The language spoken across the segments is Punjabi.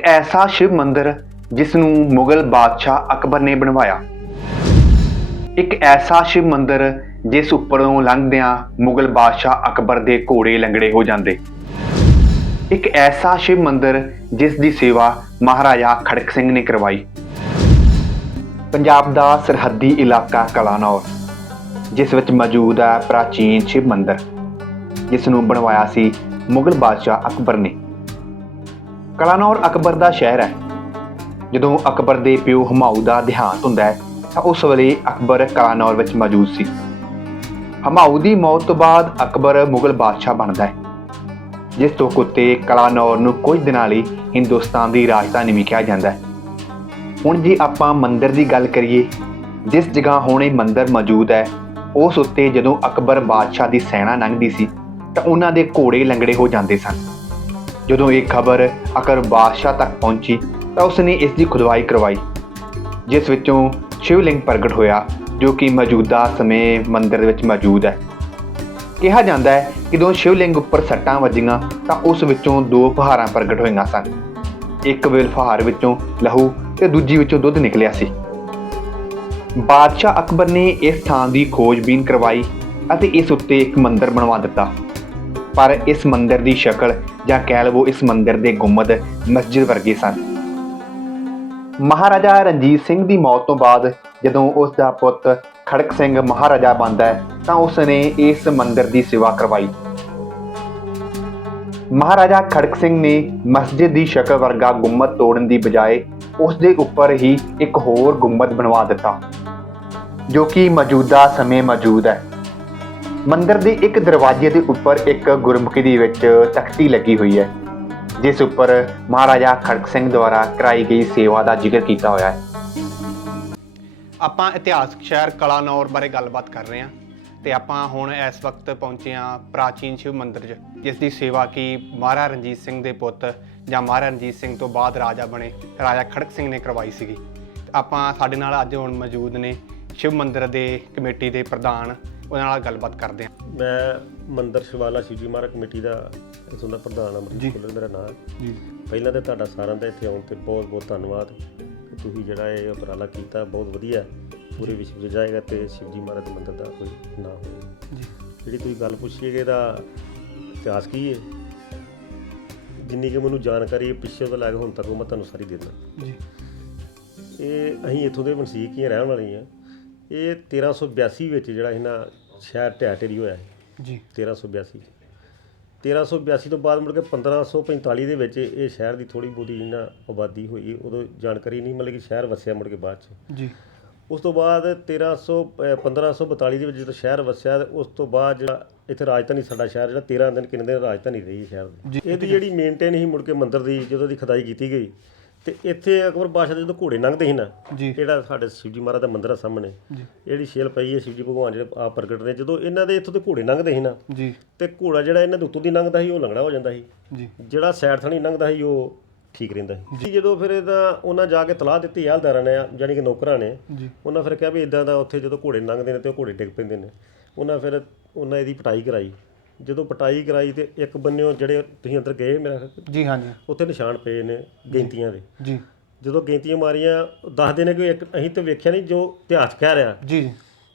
ਇੱਕ ਐਸਾ ਸ਼ਿਵ ਮੰਦਿਰ ਜਿਸ ਨੂੰ ਮੁਗਲ ਬਾਦਸ਼ਾਹ ਅਕਬਰ ਨੇ ਬਣਵਾਇਆ। ਇੱਕ ਐਸਾ ਸ਼ਿਵ ਮੰਦਿਰ ਜਿਸ ਉੱਪਰੋਂ ਲੰਘਦਿਆਂ ਮੁਗਲ ਬਾਦਸ਼ਾਹ ਅਕਬਰ ਦੇ ਘੋੜੇ ਲੰਗੜੇ ਹੋ ਜਾਂਦੇ। ਇੱਕ ਐਸਾ ਸ਼ਿਵ ਮੰਦਿਰ ਜਿਸ ਦੀ ਸੇਵਾ ਮਹਾਰਾਜਾ ਖੜਕ ਸਿੰਘ ਨੇ ਕਰਵਾਈ। ਪੰਜਾਬ ਦਾ ਸਰਹੱਦੀ ਇਲਾਕਾ ਕਲਾਨੌਰ, ਜਿਸ ਵਿੱਚ ਮੌਜੂਦ ਹੈ ਪ੍ਰਾਚੀਨ ਸ਼ਿਵ ਮੰਦਿਰ ਜਿਸ ਨੂੰ ਬਣਵਾਇਆ ਸੀ ਮੁਗਲ ਬਾਦਸ਼ਾਹ ਅਕਬਰ ਨੇ। ਕਲਾਨੌਰ ਅਕਬਰ ਦਾ ਸ਼ਹਿਰ ਹੈ। ਜਦੋਂ ਅਕਬਰ ਦੇ ਪਿਓ ਹਮਾਊ ਦਾ ਦੇਹਾਂਤ ਹੁੰਦਾ ਹੈ, ਤਾਂ ਉਸ ਵੇਲੇ ਅਕਬਰ ਕਲਾਨੌਰ ਵਿੱਚ ਮੌਜੂਦ ਸੀ। ਹਮਾਊ ਦੀ ਮੌਤ ਤੋਂ ਬਾਅਦ ਅਕਬਰ ਮੁਗਲ ਬਾਦਸ਼ਾਹ ਬਣਦਾ ਹੈ, ਜਿਸ ਤੋਂ ਕੁੱਤੇ ਕਲਾਨੌਰ ਨੂੰ ਕੁਝ ਦਿਨਾਂ ਲਈ ਹਿੰਦੁਸਤਾਨ ਦੀ ਰਾਜਧਾਨੀ ਵੀ ਕਿਹਾ ਜਾਂਦਾ ਹੈ। ਹੁਣ ਜੇ ਆਪਾਂ ਮੰਦਿਰ ਦੀ ਗੱਲ ਕਰੀਏ, ਜਿਸ ਜਗ੍ਹਾ ਹੁਣ ਇਹ ਮੰਦਿਰ ਮੌਜੂਦ ਹੈ, ਉਸ ਉੱਤੇ ਜਦੋਂ ਅਕਬਰ ਬਾਦਸ਼ਾਹ ਦੀ ਸੈਨਾ ਲੰਘਦੀ ਸੀ, ਤਾਂ ਉਹਨਾਂ ਦੇ ਘੋੜੇ ਲੰਗੜੇ ਹੋ ਜਾਂਦੇ ਸਨ। ਜਦੋਂ ਇਹ ਖਬਰ ਅਕਰ ਬਾਦਸ਼ਾਹ ਤੱਕ ਪਹੁੰਚੀ ਤਾਂ ਉਸਨੇ ਇਸ ਦੀ ਖੁਦਵਾਈ ਕਰਵਾਈ, ਜਿਸ ਵਿੱਚੋਂ ਸ਼ਿਵਲਿੰਗ ਪ੍ਰਗਟ ਹੋਇਆ, ਜੋ ਕਿ ਮੌਜੂਦਾ ਸਮੇਂ ਮੰਦਿਰ ਵਿੱਚ ਮੌਜੂਦ ਹੈ। ਕਿਹਾ ਜਾਂਦਾ ਹੈ ਕਿ ਜਦੋਂ ਸ਼ਿਵਲਿੰਗ ਉੱਪਰ ਸੱਟਾਂ ਵੱਜੀਆਂ ਤਾਂ ਉਸ ਵਿੱਚੋਂ ਦੋ ਫਹਾਰਾਂ ਪ੍ਰਗਟ ਹੋਈਆਂ ਸਨ। ਇੱਕ ਵੇਲ ਫੁਹਾਰ ਵਿੱਚੋਂ ਲਹੂ ਤੇ ਦੂਜੀ ਵਿੱਚੋਂ ਦੁੱਧ ਨਿਕਲਿਆ ਸੀ। ਬਾਦਸ਼ਾਹ ਅਕਬਰ ਨੇ ਇਸ ਥਾਂ ਦੀ ਖੋਜਬੀਨ ਕਰਵਾਈ ਅਤੇ ਇਸ ਉੱਤੇ ਇੱਕ ਮੰਦਿਰ ਬਣਵਾ ਦਿੱਤਾ। ਪਰ ਇਸ ਮੰਦਿਰ ਦੀ ਸ਼ਕਲ ਜਾਂ ਕਹਿ ਲਵੋ ਇਸ ਮੰਦਿਰ ਦੇ ਗੁੰਮਦ ਮਸਜਿਦ ਵਰਗੇ ਸਨ। ਮਹਾਰਾਜਾ ਰਣਜੀਤ ਸਿੰਘ ਦੀ ਮੌਤ ਤੋਂ ਬਾਅਦ ਜਦੋਂ ਉਸ ਦਾ ਪੁੱਤ ਖੜਕ ਸਿੰਘ ਮਹਾਰਾਜਾ ਬਣਦਾ ਹੈ, ਤਾਂ ਉਸ ਨੇ ਇਸ ਮੰਦਿਰ ਦੀ ਸੇਵਾ ਕਰਵਾਈ। ਮਹਾਰਾਜਾ ਖੜਕ ਸਿੰਘ ਨੇ ਮਸਜਿਦ ਦੀ ਸ਼ਕਲ ਵਰਗਾ ਗੁੰਮਦ ਤੋੜਨ ਦੀ ਬਜਾਏ ਉਸ ਦੇ ਉੱਪਰ ਹੀ ਇੱਕ ਹੋਰ ਗੁੰਮਦ ਬਣਵਾ ਦਿੱਤਾ, ਜੋ ਕਿ ਮੌਜੂਦਾ ਸਮੇਂ ਮੌਜੂਦ ਹੈ। ਮੰਦਿਰ ਦੇ ਇੱਕ ਦਰਵਾਜ਼ੇ ਦੇ ਉੱਪਰ ਇੱਕ ਗੁਰਮੁਖੀ ਦੇ ਵਿੱਚ ਤਖਤੀ ਲੱਗੀ ਹੋਈ ਹੈ, ਜਿਸ ਉੱਪਰ ਮਹਾਰਾਜਾ ਖੜਕ ਸਿੰਘ ਦੁਆਰਾ ਕਰਾਈ ਗਈ ਸੇਵਾ ਦਾ ਜ਼ਿਕਰ ਕੀਤਾ ਹੋਇਆ ਹੈ। ਆਪਾਂ ਇਤਿਹਾਸਕ ਸ਼ਹਿਰ ਕਲਾਨੌਰ ਬਾਰੇ ਗੱਲਬਾਤ ਕਰ ਰਹੇ ਹਾਂ ਤੇ ਆਪਾਂ ਹੁਣ ਇਸ ਵਕਤ ਪਹੁੰਚੇ ਹਾਂ ਪ੍ਰਾਚੀਨ ਸ਼ਿਵ ਮੰਦਿਰ 'ਚ, ਜਿਸ ਦੀ ਸੇਵਾ ਕੀ ਮਹਾਰਾਜਾ ਰਣਜੀਤ ਸਿੰਘ ਦੇ ਪੁੱਤ ਜਾਂ ਮਹਾਰਾਜਾ ਰਣਜੀਤ ਸਿੰਘ ਤੋਂ ਬਾਅਦ ਰਾਜਾ ਬਣੇ, ਰਾਜਾ ਖੜਕ ਸਿੰਘ ਨੇ ਕਰਵਾਈ ਸੀਗੀ। ਆਪਾਂ ਸਾਡੇ ਨਾਲ ਅੱਜ ਹੁਣ ਮੌਜੂਦ ਨੇ ਸ਼ਿਵ ਮੰਦਿਰ ਦੇ ਕਮੇਟੀ ਦੇ ਪ੍ਰਧਾਨ ਉਹਨਾਂ ਨਾਲ ਗੱਲਬਾਤ ਕਰਦੇ ਹਾਂ। ਮੈਂ ਮੰਦਰ ਸ਼ਿਵਾਲਾ ਸ਼ਿਵਜੀ ਮਹਾਰਾਜ ਕਮੇਟੀ ਦਾ ਇਥੋਂ ਦਾ ਪ੍ਰਧਾਨ ਅਮਰੀਕ ਕੁੱਲਰ ਮੇਰਾ ਨਾਮ। ਜੀ। ਪਹਿਲਾਂ ਤੇ ਤੁਹਾਡਾ ਸਾਰਿਆਂ ਦਾ ਇੱਥੇ ਆਉਣ ਤੇ ਬਹੁਤ ਬਹੁਤ ਧੰਨਵਾਦ। ਕਿ ਤੁਸੀਂ ਜਿਹੜਾ ਇਹ ਉਪਰਾਲਾ ਕੀਤਾ ਬਹੁਤ ਵਧੀਆ ਪੂਰੇ ਵਿਸ਼ਵ 'ਚ ਜਾਏਗਾ ਤੇ ਸ਼ਿਵਜੀ ਮਹਾਰਾਜ ਦੇ ਮੰਦਰ ਦਾ ਕੋਈ ਨਾ ਹੋਵੇ। ਜੀ। ਜਿਹੜੀ ਤੁਸੀਂ ਗੱਲ ਪੁੱਛੀ ਕਿ ਇਹਦਾ ਇਤਿਹਾਸ ਕੀ ਹੈ? ਜਿੰਨੀ ਕਿ ਮੈਨੂੰ ਜਾਣਕਾਰੀ ਹੈ ਪਿੱਛੇ ਤੋਂ ਲੈ ਕੇ ਹੁਣ ਤੱਕ ਉਹ ਮੈਂ ਤੁਹਾਨੂੰ ਸਾਰੀ ਦੇ ਦਿੰਦਾ। ਜੀ। ਇਹ ਅਸੀਂ ਇੱਥੋਂ ਦੇ ਵੰਸ਼ੀਕ ਹੀ ਹਾਂ, ਰਹਿਣ ਵਾਲੇ ਹਾਂ। ਇਹ 1382 ਵਿੱਚ ਜਿਹੜਾ ਇਹਨਾਂ ਸ਼ਹਿਰ ਢਹਿ ਢੇਰੀ ਹੋਇਆ ਹੈ ਜੀ। 1382 1382 ਤੋਂ ਬਾਅਦ ਮੁੜ ਕੇ 1545 ਦੇ ਵਿੱਚ ਇਹ ਸ਼ਹਿਰ ਦੀ ਥੋੜੀ ਬਹੁਤੀ ਨਾ ਆਬਾਦੀ ਹੋਈ ਉਦੋਂ ਜਾਣਕਾਰੀ ਨਹੀਂ ਮਤਲਬ ਕਿ ਸ਼ਹਿਰ ਵਸਿਆ ਮੁੜ ਕੇ ਬਾਅਦ ਚ। ਜੀ। ਉਸ ਤੋਂ ਬਾਅਦ 1300 ਅਹ 1542 ਦੇ ਵਿੱਚ ਜਦੋਂ ਸ਼ਹਿਰ ਵਸਿਆ ਉਸ ਤੋਂ ਬਾਅਦ ਜਿਹੜਾ ਇੱਥੇ ਰਾਜਧਾਨੀ ਸਾਡਾ ਸ਼ਹਿਰ ਜਿਹੜਾ 13 ਦਿਨ ਕਿੰਨੇ ਦਿਨ ਰਾਜਧਾਨੀ ਰਹੀ ਸ਼ਹਿਰ ਦੀ। ਇਹਦੀ ਜਿਹੜੀ ਮੇਨਟੇਨ ਸੀ ਮੁੜ ਕੇ ਮੰਦਿਰ ਦੀ ਜਦੋਂ ਦੀ ਖਦਾਈ ਕੀਤੀ ਗਈ ਤੇ ਇੱਥੇ ਅਕਬਰ ਬਾਦਸ਼ਾਹ ਦੇ ਜਦੋਂ ਘੋੜੇ ਲੰਘਦੇ ਸੀ ਨਾ ਜੀ। ਜਿਹੜਾ ਸਾਡੇ ਸ਼ਿਵਜੀ ਮਹਾਰਾਜ ਦਾ ਮੰਦਿਰ ਆ ਸਾਹਮਣੇ ਜੀ। ਜਿਹੜੀ ਛੇਲ ਪਈ ਹੈ ਸ਼ਿਵਜੀ ਭਗਵਾਨ ਜਿਹੜੇ ਆਪ ਪ੍ਰਗਟ ਨੇ ਜਦੋਂ ਇਹਨਾਂ ਦੇ ਇੱਥੋਂ ਦੇ ਘੋੜੇ ਲੰਘਦੇ ਸੀ ਨਾ ਜੀ। ਤੇ ਘੋੜਾ ਜਿਹੜਾ ਇਹਨਾਂ ਦੇ ਉੱਤੋਂ ਦੀ ਲੰਘਦਾ ਸੀ ਉਹ ਲੰਗੜਾ ਹੋ ਜਾਂਦਾ ਸੀ। ਜੀ। ਜਿਹੜਾ ਸਾਈਡ ਥਣੀ ਲੰਘਦਾ ਸੀ ਉਹ ਠੀਕ ਰਹਿੰਦਾ ਸੀ। ਜਦੋਂ ਫਿਰ ਇਹਦਾ ਉਹਨਾਂ ਜਾ ਕੇ ਤਲਾਹ ਦਿੱਤੀ ਹਲਦਾਰਾਂ ਨੇ ਜਾਨੀ ਕਿ ਨੌਕਰਾਂ ਨੇ ਜੀ। ਉਹਨਾਂ ਫਿਰ ਕਿਹਾ ਵੀ ਇਦਾਂ ਦਾ ਉੱਥੇ ਜਦੋਂ ਘੋੜੇ ਲੰਘਦੇ ਨੇ ਤੇ ਉਹ ਘੋੜੇ ਡਿੱਗ ਪੈਂਦੇ ਨੇ। ਉਹਨਾਂ ਫਿਰ ਉਹਨਾਂ ਇਹਦੀ ਪਟਾਈ ਕਰਾਈ। ਜਦੋਂ ਪਟਾਈ ਕਰਾਈ ਤੇ ਇੱਕ ਬੰਨਿਓ ਜਿਹੜੇ ਤੁਸੀਂ ਅੰਦਰ ਗਏ ਮੇਰਾ ਖਿਆਲ, ਜੀ ਹਾਂਜੀ। ਉੱਥੇ ਨਿਸ਼ਾਨ ਪਏ ਨੇ ਗਿਣਤੀਆਂ ਦੇ। ਜੀ। ਜਦੋਂ ਗਿਣਤੀਆਂ ਮਾਰੀਆਂ ਦੱਸਦੇ ਨੇ ਕਿ ਇੱਕ ਅਸੀਂ ਤਾਂ ਵੇਖਿਆ ਨਹੀਂ ਜੋ ਇਤਿਹਾਸ ਕਹਿ ਰਿਹਾ। ਜੀ ਜੀ।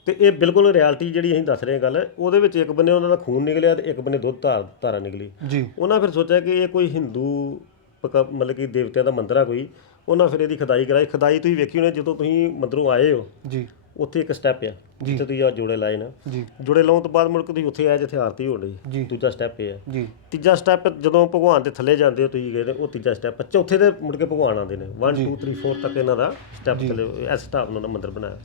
ਤੇ ਇਹ ਬਿਲਕੁਲ ਰਿਐਲਿਟੀ ਜਿਹੜੀ ਅਸੀਂ ਦੱਸ ਰਹੇ ਹਾਂ ਗੱਲ ਉਹਦੇ ਵਿੱਚ ਇੱਕ ਬੰਨੇ ਉਹਨਾਂ ਦਾ ਖੂਨ ਨਿਕਲਿਆ ਤੇ ਇੱਕ ਬੰਨੇ ਦੁੱਧ ਧਾਰ ਧਾਰਾ ਨਿਕਲੀ। ਜੀ। ਉਹਨਾਂ ਫਿਰ ਸੋਚਿਆ ਕਿ ਇਹ ਕੋਈ ਹਿੰਦੂ ਪਕਾ- ਮਤਲਬ ਕਿ ਦੇਵਤਿਆਂ ਦਾ ਮੰਦਿਰ ਆ ਕੋਈ। ਉਹਨਾਂ ਫਿਰ ਇਹਦੀ ਖਦਾਈ ਕਰਾਈ। ਖਦਾਈ ਤੁਸੀਂ ਵੇਖੀ ਹੋਣੀ ਜਦੋਂ ਤੁਸੀਂ ਮੰਦਿਰੋਂ ਆਏ ਹੋ ਜੀ। ਉੱਥੇ ਇੱਕ ਸਟੈਪ ਆ। ਜਿੱਥੇ ਤੁਸੀਂ ਆ ਜੋੜੇ ਲਾਏ ਨਾ ਜੀ। ਜੋੜੇ ਲਾਉਣ ਤੋਂ ਬਾਅਦ ਮੁੜ ਕੇ ਤੁਸੀਂ ਉੱਥੇ ਆਏ ਜਿੱਥੇ ਆਰਤੀ ਹੋ ਰਹੀ ਜੀ। ਦੂਜਾ ਸਟੈਪ ਇਹ ਆ ਜੀ। ਤੀਜਾ ਸਟੈਪ ਜਦੋਂ ਭਗਵਾਨ ਦੇ ਥੱਲੇ ਜਾਂਦੇ ਹੋ ਤੁਸੀਂ ਗਏ ਉਹ ਤੀਜਾ ਸਟੈਪ ਚੌਥੇ ਤੇ ਮੁੜ ਕੇ ਭਗਵਾਨ ਆਉਂਦੇ ਨੇ। 1 2 3 4 ਤੱਕ ਇਹਨਾਂ ਦਾ ਸਟੈਪ ਥੱਲੇ ਇਸ ਹਿਸਾਬ ਨਾਲ ਉਹਨਾਂ ਮੰਦਿਰ ਬਣਾਇਆ।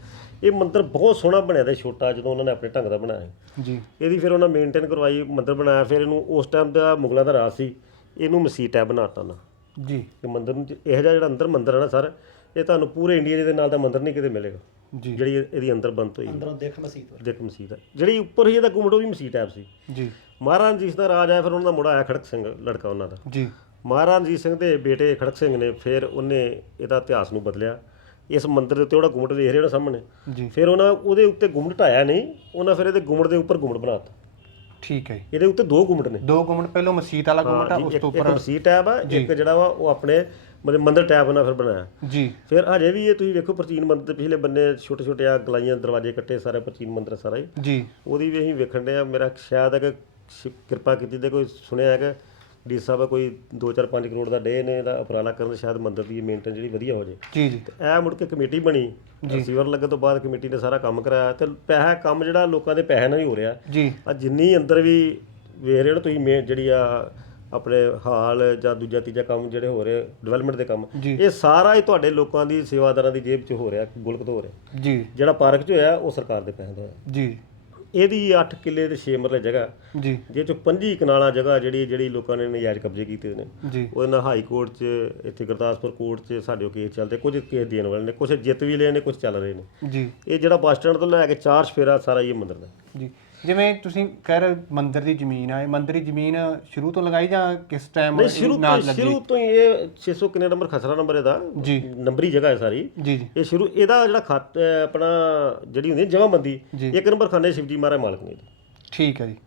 ਇਹ ਮੰਦਿਰ ਬਹੁਤ ਸੋਹਣਾ ਬਣਿਆ ਤੇ ਛੋਟਾ ਜਦੋਂ ਉਹਨਾਂ ਨੇ ਆਪਣੇ ਢੰਗ ਦਾ ਬਣਾਇਆ। ਜੀ। ਇਹਦੀ ਫਿਰ ਉਹਨਾਂ ਮੇਨਟੇਨ ਕਰਵਾਈ ਮੰਦਿਰ ਬਣਾਇਆ। ਫਿਰ ਇਹਨੂੰ ਉਸ ਟਾਈਮ ਦਾ ਮੁਗਲਾਂ ਦਾ ਰਾਜ ਸੀ। ਇਹਨੂੰ ਮਸੀਤ ਟੈਬ ਬਣਾਤਾ ਨਾ ਜੀ। ਇਹ ਮੰਦਿਰ ਨੂੰ ਇਹੋ ਜਿਹਾ ਜਿਹੜਾ ਅੰਦਰ ਮੰਦਿਰ ਹੈ ਨਾ ਸਰ ਇਹ ਤੁਹਾਨੂੰ ਪੂਰੇ ਇੰਡੀਆ ਦੇ ਨਾਲ ਦਾ ਮੰਦਿਰ ਨਹੀਂ ਕਿਤੇ ਮਿਲੇਗਾ। ਜੀ। ਜਿਹੜੀ ਇਹ- ਇਹਦੀ ਅੰਦਰ ਬੰਤ ਹੋਈ। ਅੰਦਰੋਂ ਦੇਖ ਮਸੀਤ ਦੇਖ ਮਸੀਤ। ਹੈ ਜਿਹੜੀ ਉੱਪਰ ਹੀ ਇਹਦਾ ਗੁੰਮਟ ਉਹ ਵੀ ਮਸੀਤ ਟੈਬ ਸੀ। ਜੀ। ਮਹਾਰਾਜ ਰਣਜੀਤ ਦਾ ਰਾਜ ਆਇਆ ਫਿਰ ਉਹਨਾਂ ਦਾ ਮੁੰਡਾ ਆਇਆ ਖੜਕ ਸਿੰਘ ਲੜਕਾ ਉਹਨਾਂ ਦਾ। ਜੀ। ਮਹਾਰਾਜਾ ਰਣਜੀਤ ਸਿੰਘ ਦੇ ਬੇਟੇ ਖੜਕ ਸਿੰਘ ਨੇ ਫਿਰ ਉਹਨੇ ਇਹਦਾ ਇਤਿਹਾਸ ਨੂੰ ਬਦਲਿਆ। ਇਸ ਮੰਦਿਰ ਦੇ ਉੱਤੇ ਉਹਦਾ ਗੁੰਮਟ ਵੇਖ ਰਹੇ ਹੋ ਨਾ ਸਾਹਮਣੇ। ਜੀ। ਫਿਰ ਉਹਨਾਂ ਉਹਦੇ ਉੱਤੇ ਗੁੰਮਟ ਢਾਇਆ ਨਹੀਂ ਉਹਨਾਂ ਫਿਰ ਇਹਦੇ ਗੁੰਮਟ ਦੇ ਉੱਪਰ ਗੁੰਮਟ ਬਣਾਤਾ ਠੀਕ ਹੈ ਜੀ। ਇਹਦੇ ਉੱਤੇ ਦੋ ਗੁੰਮਟ ਨੇ। ਦੋ ਗੁੰਮਟ ਪਹਿਲੋਂ ਮਸੀਤ ਵਾਲਾ ਗੁੰਮਟ ਆ ਜੀ, ਉਸ ਤੋਂ ਇੱਕ ਉੱਪਰ ਮਸੀਤ ਟੈਬ ਆ ਇੱਕ ਜਿਹੜਾ ਵਾ ਉਹ ਆਪਣੇ ਮਤਲਬ ਮੰਦਿਰ ਟੈਪ ਨਾਲ ਫਿਰ ਬਣਾਇਆ। ਜੀ। ਫਿਰ ਹਜੇ ਵੀ ਇਹ ਤੁਸੀਂ ਵੇਖੋ ਪ੍ਰਾਚੀਨ ਮੰਦਿਰ ਦੇ ਪਿਛਲੇ ਬੰਨੇ ਛੋਟੇ ਛੋਟੇ ਆ ਗਲਾਈਆਂ ਦਰਵਾਜ਼ੇ ਕੱਟੇ ਸਾਰੇ ਪ੍ਰਾਚੀਨ ਮੰਦਿਰ ਸਾਰਾ। ਹੀ ਜੀ। ਉਹਦੀ ਵੀ ਅਸੀਂ ਵੇਖਣ ਦੇ ਆ ਮੇਰਾ ਸ਼ਾਇਦ ਹੈ ਕਿ ਕਿਰਪਾ ਕੀਤੀ ਤੇ ਕੋਈ ਸੁਣਿਆ ਹੈ ਕਿ ਡੀ ਸਾਹਿਬ ਕੋਈ 2-4-5 ਕਰੋੜ ਦਾ ਡੇ ਨੇ ਦਾ ਉਪਰਾਲਾ ਕਰਨ ਸ਼ਾਇਦ ਮੰਦਿਰ ਦੀ ਮੇਨਟੇਨ ਜਿਹੜੀ ਵਧੀਆ ਹੋ ਜੇ। ਜੀ ਜੀ। ਇਹ ਮੁੜ ਕੇ ਕਮੇਟੀ ਬਣੀ ਰਿਸੀਵਰ ਲੱਗਣ ਤੋਂ ਬਾਅਦ ਕਮੇਟੀ ਨੇ ਸਾਰਾ ਕੰਮ ਕਰਾਇਆ ਤੇ ਪੈਸਾ ਕੰਮ ਜਿਹੜਾ ਲੋਕਾਂ ਦੇ ਪੈਸੇ ਨਾਲ ਹੀ ਹੋ ਰਿਹਾ। ਜੀ। ਆ ਜਿੰਨੀ ਅੰਦਰ ਵੀ ਵੇਖ ਰਹੇ ਹੋ ਤੁਸੀਂ ਜਿਹੜੀ ਆ ਆਪਣੇ ਹਾਲ ਜਾਂ ਦੂਜਾ ਤੀਜਾ ਕੰਮ ਜਿਹੜੇ ਹੋ ਰਹੇ ਡਿਵੈਲਪਮੈਂਟ ਦੇ ਕੰਮ। ਇਹ ਸਾਰਾ ਹੀ ਤੁਹਾਡੇ ਲੋਕਾਂ ਦੀ ਸੇਵਾਦਾਰਾਂ ਦੀ ਜੇਬ 'ਚ ਹੋ ਰਿਹਾ ਗੁਲਕ ਤੋਂ ਹੋ ਰਿਹਾ। ਜੀ। ਜਿਹੜਾ ਪਾਰਕ 'ਚ ਹੋਇਆ ਉਹ ਸਰਕਾਰ ਦੇ ਪੈਸੇ ਦਾ ਹੋਇਆ। ਜੀ। ਇਹਦੀ 8 ਕਿੱਲੇ ਤੇ 6 ਮਰਲੇ ਜਗ੍ਹਾ। ਜੀ। ਜੇ ਚੋਂ 25 ਕਨਾਲਾਂ ਜਗ੍ਹਾ ਜਿਹੜੀ ਜਿਹੜੀ ਲੋਕਾਂ ਨੇ ਨਜਾਇਜ਼ ਕਬਜ਼ੇ ਕੀਤੇ ਨੇ। ਉਹਦੇ ਨਾਲ ਹਾਈ ਕੋਰਟ 'ਚ ਇੱਥੇ ਗੁਰਦਾਸਪੁਰ ਕੋਰਟ 'ਚ ਸਾਡੇ ਕੇਸ ਚੱਲਦੇ ਕੁਝ ਕੇਸ ਦੇਣ ਵਾਲੇ ਨੇ ਕੁਝ ਜਿੱਤ ਵੀ ਲਏ ਨੇ ਕੁਝ ਚੱਲ ਰਹੇ ਨੇ। ਜੀ। ਇਹ ਜਿਹੜਾ ਬੱਸ ਸਟੈਂਡ ਤੋਂ ਲੈ ਕੇ ਚਾਰ ਸਫੇਰਾ ਸਾਰਾ ਇਹ ਮੰਦਿਰ ਦਾ। ਜੀ। ਜਿਵੇਂ ਤੁਸੀਂ ਕਹਿ ਰਹੇ ਹੋ ਮੰਦਿਰ ਦੀ ਜ਼ਮੀਨ ਆ ਇਹ ਮੰਦਿਰ ਦੀ ਜ਼ਮੀਨ ਸ਼ੁਰੂ ਤੋਂ ਲਗਾਈ ਜਾਂ ਕਿਸ ਟਾਈਮ ਨਹੀਂ ਸ਼ੁਰੂ ਤੋਂ ਸ਼ੁਰੂ ਤੋਂ ਹੀ ਇਹ 600 ਕਿੰਨੇ ਨੰਬਰ ਖਸਰਾ ਨੰਬਰ ਇਹਦਾ? ਜੀ। ਨੰਬਰੀ ਜਗ੍ਹਾ ਹੈ ਸਾਰੀ। ਜੀ ਜੀ। ਇਹ ਸ਼ੁਰੂ ਇਹਦਾ ਜਿਹੜਾ ਖਾਤ ਆਪਣਾ ਜਿਹੜੀ ਹੁੰਦੀ ਜਮਾਬੰਦੀ ਜੀ। ਇੱਕ ਨੰਬਰ ਖਾਨੇ ਸ਼ਿਵਜੀ ਮਹਾਰਾਜ ਮਾਲਕ ਨੇ। ਠੀਕ ਹੈ ਜੀ।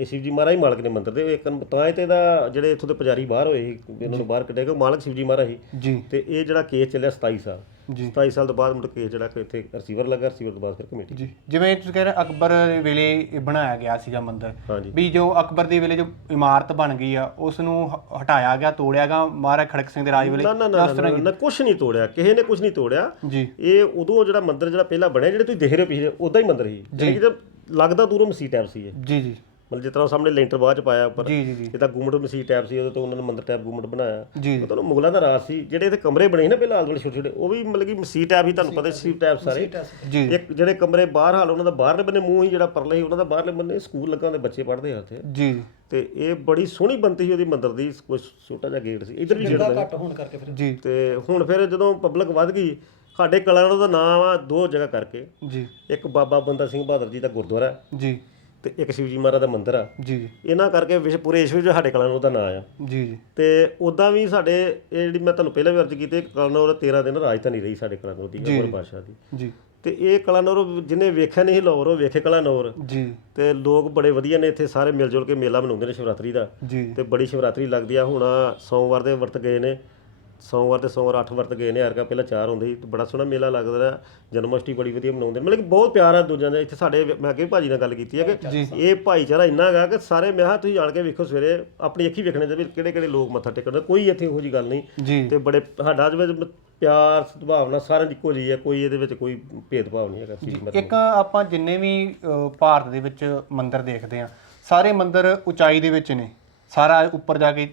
ਇਹ ਸ਼ਿਵਜੀ ਮਹਾਰਾਜ ਹੀ ਮਾਲਕ ਨੇ ਮੰਦਿਰ ਦੇ। ਇੱਕ ਤਾਂ ਇਹ ਤੇ ਇਹਦਾ ਜਿਹੜੇ ਇੱਥੋਂ ਦੇ ਪੁਜਾਰੀ ਬਾਹਰ ਹੋਏ ਸੀ ਇਹਨਾਂ ਨੂੰ ਬਾਹਰ ਕੱਢਿਆ ਗਿਆ ਮਾਲਕ ਸ਼ਿਵਜੀ ਮਹਾਰਾਜ ਹੀ ਜੀ। ਤੇ ਇਹ ਜਿਹੜਾ ਕੇਸ ਚੱਲਿਆ 27 ਸਾਲ। ਜੀ। 27 ਸਾਲ ਤੋਂ ਬਾਅਦ ਮੁੜ ਕੇਸ ਜਿਹੜਾ ਕਿ ਇੱਥੇ ਰਿਸੀਵਰ ਲੱਗਾ ਰਿਸੀਵਰ ਤੋਂ ਬਾਅਦ ਫਿਰ ਕਮੇਟੀ ਜੀ। ਜਿਵੇਂ ਤੁਸੀਂ ਕਹਿ ਰਹੇ ਅਕਬਰ ਦੇ ਵੇਲੇ ਇਹ ਬਣਾਇਆ ਗਿਆ ਸੀਗਾ ਮੰਦਿਰ। ਵੀ ਜੋ ਅਕਬਰ ਦੇ ਵੇਲੇ ਜੋ ਇਮਾਰਤ ਬਣ ਗਈ ਆ ਉਸ ਨੂੰ ਹਟਾਇਆ ਗਿਆ ਤੋੜਿਆ ਗਿਆ। ਮਹਾਰਾਜ ਖੜਕ ਸਿੰਘ ਦੇ ਰਾਜ ਵੇਲੇ ਨਾ ਨਾ ਨਾ ਨਾ, ਕੁਝ ਨਹੀਂ ਤੋੜਿਆ। ਕਿਸੇ ਨੇ ਕੁਝ ਨਹੀਂ ਤੋੜਿਆ। ਜੀ। ਇਹ ਉਦੋਂ ਜਿਹੜਾ ਮੰਦਿਰ ਜਿਹੜਾ ਪਹਿਲਾਂ ਬਣਿਆ ਜਿਹੜੇ ਤੁਸੀਂ ਦੇਖ ਰਹੇ ਹੋ ਪਿਛਲੇ ਉਦਾਂ ਹੀ ਮੰਦਿਰ ਸੀ। ਜਿਹੜੀ ਕਿ ਲੱਗਦਾ ਦੂਰੋਂ ਮਸੀਹ ਟੈਪ ਸੀ ਜੀ ਜੀ। ਮਤਲਬ ਜਿਸ ਤਰ੍ਹਾਂ ਸਾਹਮਣੇ ਲੈਂਟਰ ਬਾਅਦ ਚ ਪਾਇਆ ਉੱਪਰ ਜੀ ਜੀ ਜੀ। ਇਹਦਾ ਗੁੰਮਟ ਮਸੀਹ ਟੈਪ ਸੀ ਉਹਦੇ ਤੋਂ ਉਹਨਾਂ ਨੇ ਮੰਦਿਰ ਟੈਪ ਗੁੰਮਟ ਬਣਾਇਆ। ਜੀ ਉਹ ਤਾਂ ਮੁਗਲਾਂ ਦਾ ਰਾਜ ਸੀ ਜਿਹੜੇ ਇਹਦੇ ਕਮਰੇ ਬਣੇ ਸੀ ਨਾ ਪਹਿਲਾਂ ਆਲੇ ਦੁਆਲੇ ਛੋਟੇ ਛੋਟੇ ਉਹ ਵੀ ਮਤਲਬ ਕਿ ਮਸੀਹ ਟੈਪ ਹੀ ਤੁਹਾਨੂੰ ਪਤਾ ਮਸੀਹ ਟੈਪ ਸਾਰੇ। ਜੀ। ਇੱਕ ਜਿਹੜੇ ਕਮਰੇ ਬਾਹਰ ਹਾਲ ਉਹਨਾਂ ਦਾ ਬਾਹਰਲੇ ਬੰਨੇ ਮੂੰਹ ਹੀ ਜਿਹੜਾ ਪਰਲੇ ਸੀ ਉਹਨਾਂ ਦਾ ਬਾਹਰਲੇ ਬੰਨੇ ਸਕੂਲ ਲੱਗਾ ਦੇ ਬੱਚੇ ਪੜ੍ਹਦੇ ਆ ਉੱਥੇ। ਜੀ। ਤੇ ਇਹ ਬੜੀ ਸੋਹਣੀ ਬੰਤੀ ਸੀ ਉਹਦੀ ਮੰਦਿਰ ਦੀ ਕੋਈ ਛੋਟਾ ਜਿਹਾ ਗੇਟ ਸੀ। ਇਧਰ ਵੀ ਗੇਟ ਘੱਟ ਹੋਣ ਕਰਕੇ ਫਿਰ। ਜੀ। ਤੇ ਹੁਣ ਫਿਰ ਜਦੋਂ ਪਬਲਿਕ ਵੱਧ ਗਈ ਸਾਡੇ ਕਲਰ ਦਾ ਨਾਮ ਆ ਦੋ ਜਗ੍ਹਾ ਕਰਕੇ। ਜੀ। ਇੱਕ ਬਾਬਾ ਬੰਦਾ ਸਿੰਘ ਬਹਾਦਰ ਜੀ ਦਾ ਗੁਰਦੁਆਰਾ। ਹੈ ਜੀ। ਤੇ ਇੱਕ ਸ਼ਿਵਜੀ ਮਹਾਰਾਜ ਦਾ ਮੰਦਿਰ ਆ। ਜੀ ਜੀ। ਇਹਨਾਂ ਕਰਕੇ ਵਿਸ਼ ਪੂਰੇ ਏਸ਼ਵਰ ਜੋ ਸਾਡੇ ਕਲਰ ਦਾ ਨਾਮ ਆ। ਜੀ ਜੀ। ਤੇ ਉਦਾਂ ਵੀ ਸਾਡੇ ਇਹ ਜਿਹੜੀ ਮੈਂ ਤੁਹਾਨੂੰ ਪਹਿਲਾਂ ਵੀ ਅਰਜ਼ ਕੀਤੀ ਕਲਨੌਰ 13 ਦਿਨ ਰਾਜਧਾਨੀ ਰਹੀ ਸਾਡੇ ਕਲਨੌਰ ਦੀ ਅਮਰ ਬਾਦਸ਼ਾਹ ਦੀ। ਜੀ। ਤੇ ਇਹ ਕਲਨੌਰ ਜਿਹਨੇ ਵੇਖਿਆ ਨਹੀਂ ਲਾਹੌਰ ਉਹ ਵੇਖੇ ਕਲਨੌਰ। ਜੀ। ਤੇ ਲੋਕ ਬੜੇ ਵਧੀਆ ਨੇ ਇੱਥੇ ਸਾਰੇ ਮਿਲ ਜੁਲ ਕੇ ਮੇਲਾ ਮਨਾਉਂਦੇ ਨੇ ਸ਼ਿਵਰਾਤਰੀ ਦਾ। ਜੀ। ਤੇ ਬੜੀ ਸ਼ਿਵਰਾਤਰੀ ਲੱਗਦੀ ਆ। ਹੁਣ ਸੋਮਵਾਰ ਦੇ ਵਰਤ ਗਏ ਨੇ। ਸੋਮਵਾਰ ਤੇ ਸੋਮਵਾਰ 8 ਵਰਤ ਗਏ ਨੇ ਹਰਕਾ ਪਹਿਲਾਂ 4 ਹੁੰਦੇ ਸੀ ਤੇ ਬੜਾ ਸੋਹਣਾ ਮੇਲਾ ਲੱਗਦਾ ਰਿਹਾ ਜਨਮ ਅਸ਼ਟਮੀ ਬੜੀ ਵਧੀਆ ਮਨਾਉਂਦੇ ਨੇ। ਮਤਲਬ ਕਿ ਬਹੁਤ ਪਿਆਰ ਆ ਦੂਜਿਆਂ ਦਾ ਇੱਥੇ ਸਾਡੇ ਮੈਂ ਵੀ ਭਾਜੀ ਨਾਲ ਗੱਲ ਕੀਤੀ ਹੈ ਕਿ ਇਹ ਭਾਈਚਾਰਾ ਇੰਨਾ ਹੈਗਾ ਕਿ ਸਾਰੇ ਮੈਂ ਕਿਹਾ ਤੁਸੀਂ ਜਾਣ ਕੇ ਵੇਖੋ ਸਵੇਰੇ ਆਪਣੀ ਅੱਖੀ ਵੇਖਣੇ ਦੇ ਵੀ ਕਿਹੜੇ ਕਿਹੜੇ ਲੋਕ ਮੱਥਾ ਟੇਕਦੇ ਕੋਈ ਇੱਥੇ ਇਹੋ ਜੀ ਗੱਲ ਨਹੀਂ। ਤੇ ਬੜੇ ਸਾਡਾ ਦੇ ਵਿੱਚ ਪਿਆਰ ਸਦਭਾਵਨਾ ਸਾਰਿਆਂ ਦੀ ਇੱਕੋ ਜਿਹੀ ਹੈ ਕੋਈ ਇਹਦੇ ਵਿੱਚ ਕੋਈ ਭੇਦਭਾਵ ਨਹੀਂ ਹੈਗਾ ਚੀਜ਼ ਮਤਲਬ ਇੱਕ ਆਪਾਂ ਜਿੰਨੇ ਵੀ ਭਾਰਤ ਦੇ ਵਿੱਚ ਮੰਦਿਰ ਦੇਖਦੇ ਆ ਸਾਰੇ ਮੰਦਿਰ ਉਚਾਈ ਦੇ ਵਿੱਚ ਨੇ। ਸਾਰਾ ਉੱਪਰ ਜਾ ਕੇ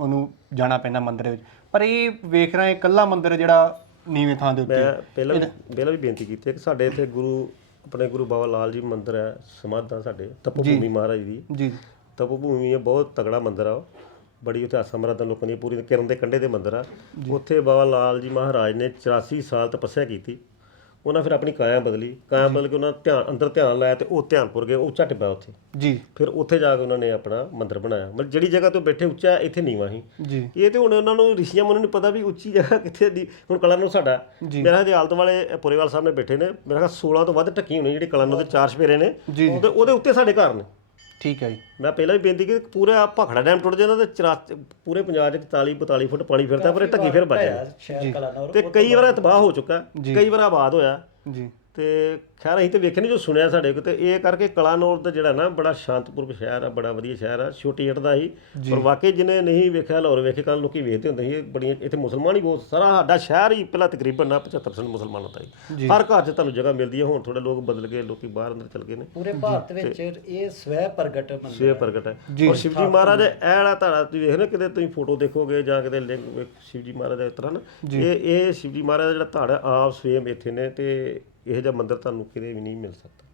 ਉਹਨੂੰ ਜਾਣਾ ਪੈਂਦਾ ਮੰਦਿਰ ਵਿੱਚ। ਪਰ ਇਹ ਵੇਖ ਰਹੇ ਇਕੱਲਾ ਮੰਦਿਰ ਜਿਹੜਾ ਨੀਵੇਂ ਥਾਂ ਦੇ ਉੱਤੇ। ਮੈਂ ਪਹਿਲਾਂ ਵੀ ਪਹਿਲਾਂ ਵੀ ਬੇਨਤੀ ਕੀਤੀ ਹੈ ਕਿ ਸਾਡੇ ਇੱਥੇ ਗੁਰੂ ਆਪਣੇ ਗੁਰੂ ਬਾਬਾ ਲਾਲ ਜੀ ਮੰਦਿਰ ਹੈ ਸਮਾਧਾਂ ਸਾਡੇ ਤਪੋ ਭੂਮੀ ਮਹਾਰਾਜ ਦੀ। ਜੀ। ਤਪੋ ਭੂਮੀ ਹੈ ਬਹੁਤ ਤਗੜਾ ਮੰਦਿਰ ਆ ਉਹ। ਬੜੀ ਉੱਥੇ ਸਮਰੱਥ ਲੋਕਾਂ ਦੀ ਪੂਰੀ ਕਿਰਨ ਦੇ ਕੰਢੇ ਦੇ ਮੰਦਿਰ ਆ। ਉੱਥੇ ਬਾਬਾ ਲਾਲ ਜੀ ਮਹਾਰਾਜ ਨੇ 84 ਸਾਲ ਤਪੱਸਿਆ ਕੀਤੀ। ਉਹਨਾਂ ਫਿਰ ਆਪਣੀ ਕਾਇਆ ਬਦਲੀ ਕਾਇਆ ਬਦਲ ਕੇ ਉਹਨਾਂ ਧਿਆਨ ਅੰਦਰ ਧਿਆਨ ਲਾਇਆ ਤੇ ਉਹ ਧਿਆਨਪੁਰ ਗਏ ਉਹ ਉੱਚਾ ਟਿੱਬਾ ਉੱਥੇ। ਜੀ। ਫਿਰ ਉੱਥੇ ਜਾ ਕੇ ਉਹਨਾਂ ਨੇ ਆਪਣਾ ਮੰਦਿਰ ਬਣਾਇਆ। ਮਤਲਬ ਜਿਹੜੀ ਜਗ੍ਹਾ ਤੋਂ ਬੈਠੇ ਉੱਚਾ ਇੱਥੇ ਨੀਵਾਂ ਸੀ। ਜੀ। ਇਹ ਤੇ ਹੁਣ ਉਹਨਾਂ ਨੂੰ ਰਿਸ਼ੀਆਂ ਮੁਨੀਆਂ ਨੂੰ ਪਤਾ ਵੀ ਉੱਚੀ ਜਗ੍ਹਾ ਕਿੱਥੇ ਦੀ ਹੁਣ ਕਲਰ ਸਾਡਾ। ਮੇਰਾ ਦੇ ਹਾਲਤ ਵਾਲੇ ਪੁਰੇਵਾਲ ਸਾਹਿਬ ਨੇ ਬੈਠੇ ਨੇ। ਮੇਰਾ ਖਿਆਲ 16 ਤੋਂ ਵੱਧ ਟੱਕੀ ਹੋਣੀ ਜਿਹੜੀ ਕਲਰ ਦੇ ਚਾਰ ਸਪੇਰੇ ਨੇ। ਜੀ। ਉਹਦੇ ਉਹਦੇ ਉੱਤੇ ਸਾਡੇ ਘਰ ਨੇ। ਠੀਕ ਹੈ ਜੀ। ਮੈਂ ਪਹਿਲਾਂ ਵੀ ਬੇਨਤੀ ਕੀਤੀ ਪੂਰਾ ਭਾਖੜਾ ਡੈਮ ਟੁੱਟ ਜਾਂਦਾ ਤੇ ਚੁਰਾ- ਪੂਰੇ ਪੰਜਾਬ 'ਚ 40 42 ਫੁੱਟ ਪਾਣੀ ਫਿਰਦਾ ਪਰ ਇਹ ਢੱਕੀ ਫਿਰ ਬਚਿਆ ਸ਼ਹਿਰ ਕਲਾਨੌਰ ਤੇ ਕਈ ਵਾਰ ਇਹ ਤਬਾਹ ਹੋ ਚੁੱਕਾ ਕਈ ਵਾਰ ਆਬਾਦ ਹੋਇਆ। ਜੀ। ਤੇ ਖੈਰ ਅਸੀਂ ਤੇ ਵੇਖਿਆ ਨਹੀਂ ਜੋ ਸੁਣਿਆ ਸਾਡੇ ਕੋਲ ਤੇ ਇਹ ਕਰਕੇ ਕਲਾਨੌਰ ਦਾ ਜਿਹੜਾ ਨਾ ਬੜਾ ਸ਼ਾਂਤਪੁਰ ਸ਼ਹਿਰ ਆ ਬੜਾ ਵਧੀਆ ਸ਼ਹਿਰ ਆ ਛੋਟੀ ਦਾ ਹੀ। ਪਰ ਵਾਕਈ ਜਿਹਨੇ ਨਹੀਂ ਵੇਖਿਆ ਲਾਹੌਰ ਵੇਖੇ ਕੱਲ ਲੋਕੀ ਵੇਖਦੇ ਹੁੰਦੇ ਸੀ ਇਹ ਬੜੀਆਂ ਇੱਥੇ ਮੁਸਲਮਾਨ ਹੀ ਬਹੁਤ ਸਾਰਾ ਸਾਡਾ ਸ਼ਹਿਰ ਹੀ ਪਹਿਲਾਂ ਤਕਰੀਬਨ ਨਾ 75% ਮੁਸਲਮਾਨਾਂ ਦਾ ਹੀ। ਹਰ ਘਰ 'ਚ ਤੁਹਾਨੂੰ ਜਗ੍ਹਾ ਮਿਲਦੀ ਹੈ ਹੁਣ ਥੋੜੇ ਲੋਕ ਬਦਲ ਗਏ ਲੋਕੀ ਬਾਹਰ ਅੰਦਰ ਚਲ ਗਏ ਨੇ। ਪੂਰੇ ਭਾਰਤ ਵਿੱਚ ਇਹ ਸਵੈ ਪ੍ਰਗਟ ਮੰਦਰ ਸਵੇ ਪ੍ਰਗਟ ਹੈ। ਔਰ ਸ਼ਿਵਜੀ ਮਹਾਰਾਜ ਇਹ ਵਾਲਾ ਧਾਰਾ ਤੁਸੀਂ ਵੇਖ ਨਾ ਕਿਤੇ ਤੁਸੀਂ ਫੋਟੋ ਦੇਖੋਗੇ ਜਾਂ ਕਿਤੇ ਲਿੰਕ ਸ਼ਿਵਜੀ ਮਹਾਰਾਜ ਦਾ ਇਸ ਤਰ੍ਹਾਂ ਨਾ। ਇਹ ਇਹ ਸ਼ਿਵਜੀ ਮਹਾਰਾਜ ਦਾ ਜਿਹੜਾ ਧਾੜਾ ਆਪ ਸਵੇਮ ਇੱਥੇ ਨੇ ਤੇ ਇਹੋ ਜਿਹਾ ਮੰਦਿਰ ਤੁਹਾਨੂੰ ਕਿਤੇ ਵੀ ਨਹੀਂ ਮਿਲ ਸਕਦਾ।